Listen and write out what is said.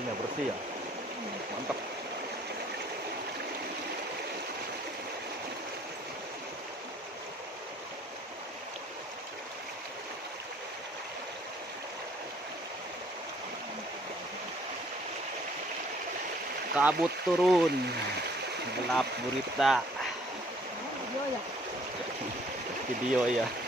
airnya bersih ya. Mantap. Kabut turun, gelap gurita. Video ya. Video ya.